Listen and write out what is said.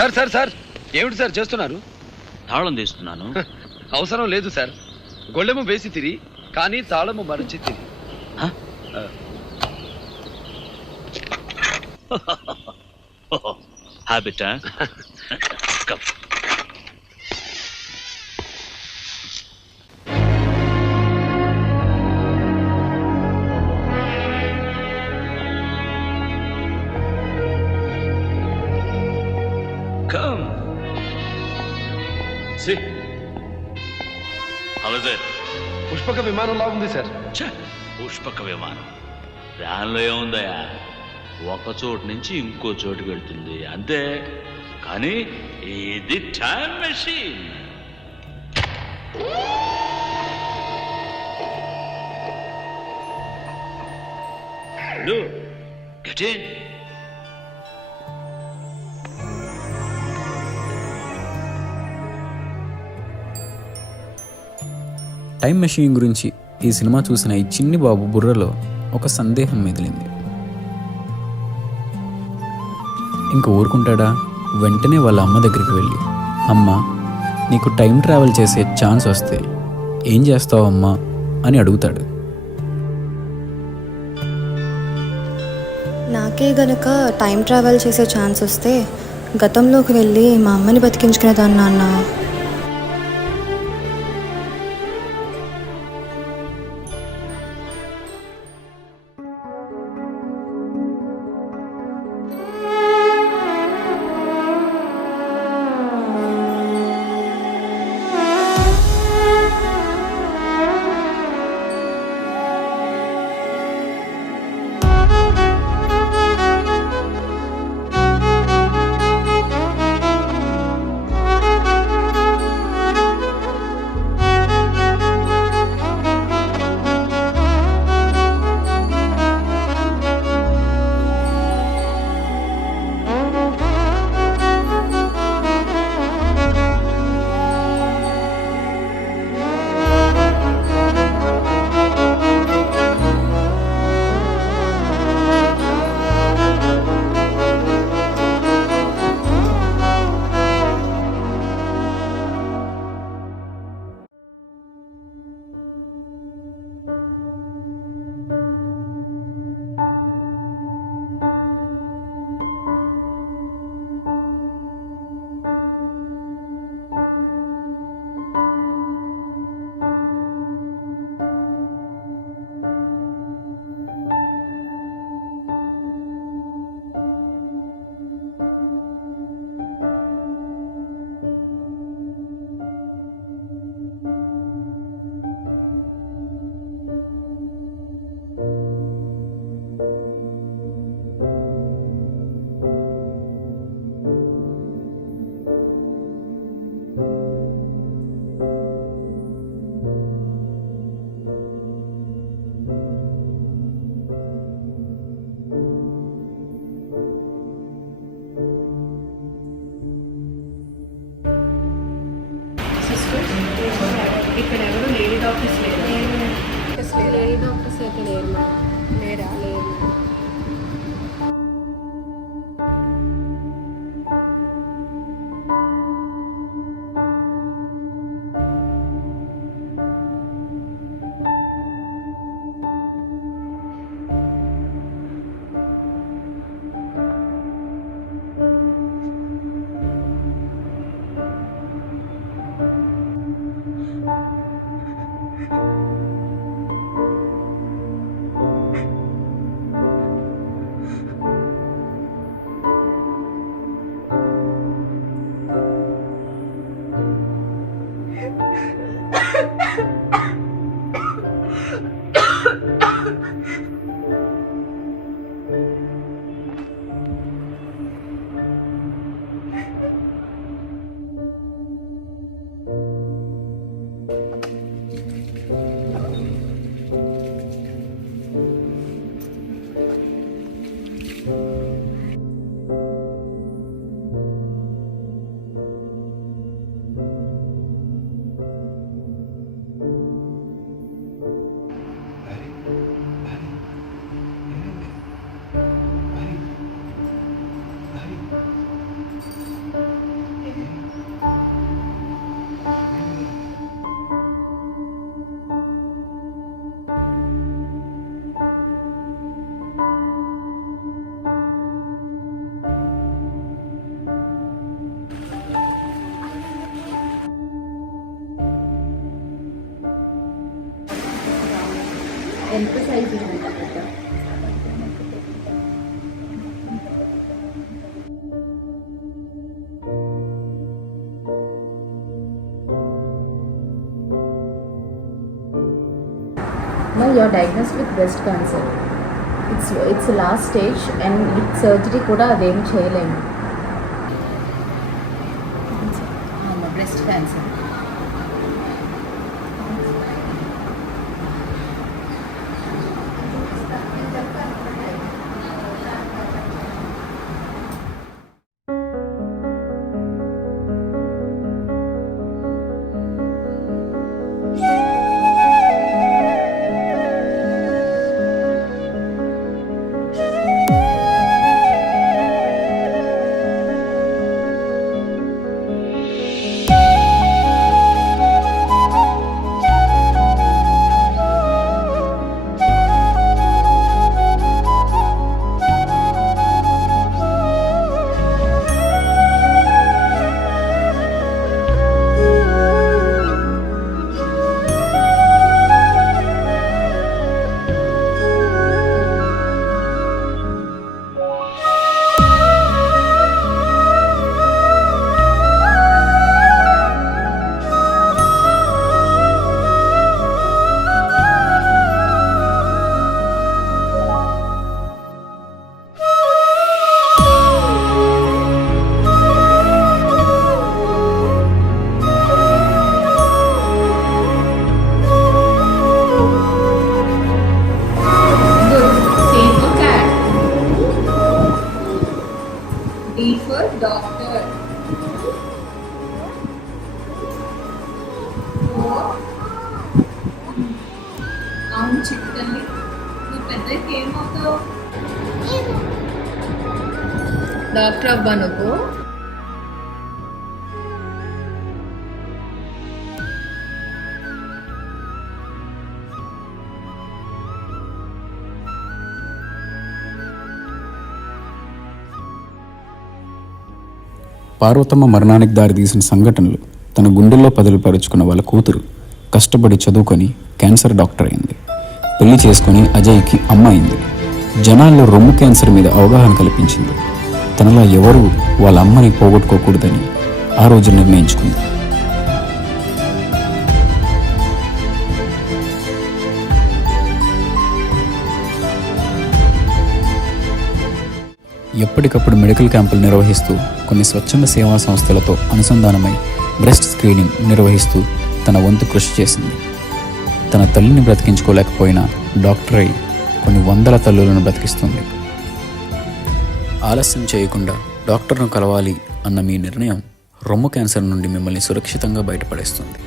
Sir sir sir ఏమిటి sir చేస్తున్నారు? తాళం తీస్తున్నాను. అవసరం లేదు సార్. గొళ్ళెము వేసి తిరి కానీ తాళము మరచి తిరి. Habit. Come. See. How is it? Pushpaka విమానంలా ఉంది సార్. పుష్పక విమానం దానిలో ఏముందయా, ఒక చోటు నుంచి ఇంకో చోటుకి వెళ్తుంది అంతే. కానీ ఇది time machine. Get in. Time machine గురించి ఈ సినిమా చూసిన ఈ చిన్ని బాబు బుర్రలో ఒక సందేహం మెదిలింది. ఇంక ఊరుకుంటాడా? వెంటనే వాళ్ళ అమ్మ దగ్గరికి వెళ్ళి, అమ్మ నీకు టైం ట్రావెల్ చేసే ఛాన్స్ వస్తే ఏం చేస్తావు అమ్మా అని అడుగుతాడు. నాకే గనక టైం ట్రావెల్ చేసే ఛాన్స్ వస్తే గతంలోకి వెళ్ళి మా అమ్మని బతికించుకునేదాన్ని నాన్న. ఇక్కడ ఎవరు లేడీ డాక్టర్స్ లేరు. లేడీ డాక్టర్స్ అయితే లేరు మేడం. లేరా? లేరు. ఎంత సైజు ఉంటుంది? Now you are diagnosed with breast cancer. It's last stage and with surgery కూడా అదేమి చేయలేము. Breast cancer. D for doctor. అవును చిట్టల్లి, నువ్వు పెద్దకి ఏమవుతావు? డాక్టర్ అవ్వా నువ్వు? పార్వతమ్మ మరణానికి దారితీసిన సంఘటనలు తన గుండెల్లో పరుచుకున్న వాళ్ళ కూతురు కష్టపడి చదువుకొని క్యాన్సర్ డాక్టర్ అయింది. పెళ్లి చేసుకొని అజయ్కి అమ్మ అయింది. జనాల్లో రొమ్ము క్యాన్సర్ మీద అవగాహన కల్పించింది. తనలా ఎవరూ వాళ్ళ అమ్మని పోగొట్టుకోకూడదని ఆ రోజు నిర్ణయించుకుంది. ఎప్పటికప్పుడు మెడికల్ క్యాంపులు నిర్వహిస్తూ కొన్ని స్వచ్ఛంద సేవా సంస్థలతో అనుసంధానమై బ్రెస్ట్ స్క్రీనింగ్ నిర్వహిస్తూ తన వంతు కృషి చేసింది. తన తల్లిని బ్రతికించుకోలేకపోయినా డాక్టర్ అయి కొన్ని వందల తల్లులను బ్రతికిస్తుంది. ఆలస్యం చేయకుండా డాక్టర్ను కలవాలి అన్న మీ నిర్ణయం రొమ్ము క్యాన్సర్ నుండి మిమ్మల్ని సురక్షితంగా బయటపడేస్తుంది.